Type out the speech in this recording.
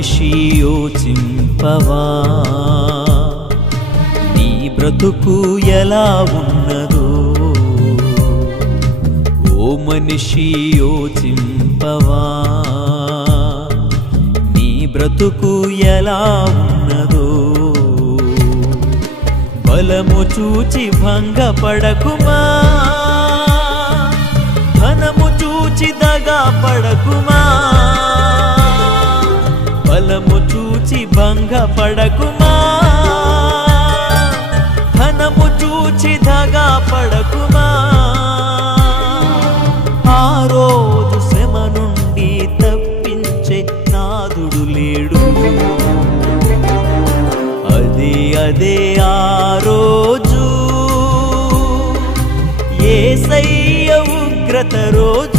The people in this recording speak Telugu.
మనిషి యోచింపవా నీ బ్రతుకు ఎలా ఉన్నదో ఓ మనిషి యోచింపవా నీ బ్రతుకు ఎలా ఉన్నదో బలము చూచి భంగపడకుమా ధనము చూచి దగా పడకుమా బలము చూచి భంగపడకుమా ధనము చూచి దగా పడకుమా ఆ రోజు శ్రమ నుండి తప్పించే నాదుడు లేడు అదే ఆ రోజు యేసయ్య ఉగ్రత రోజు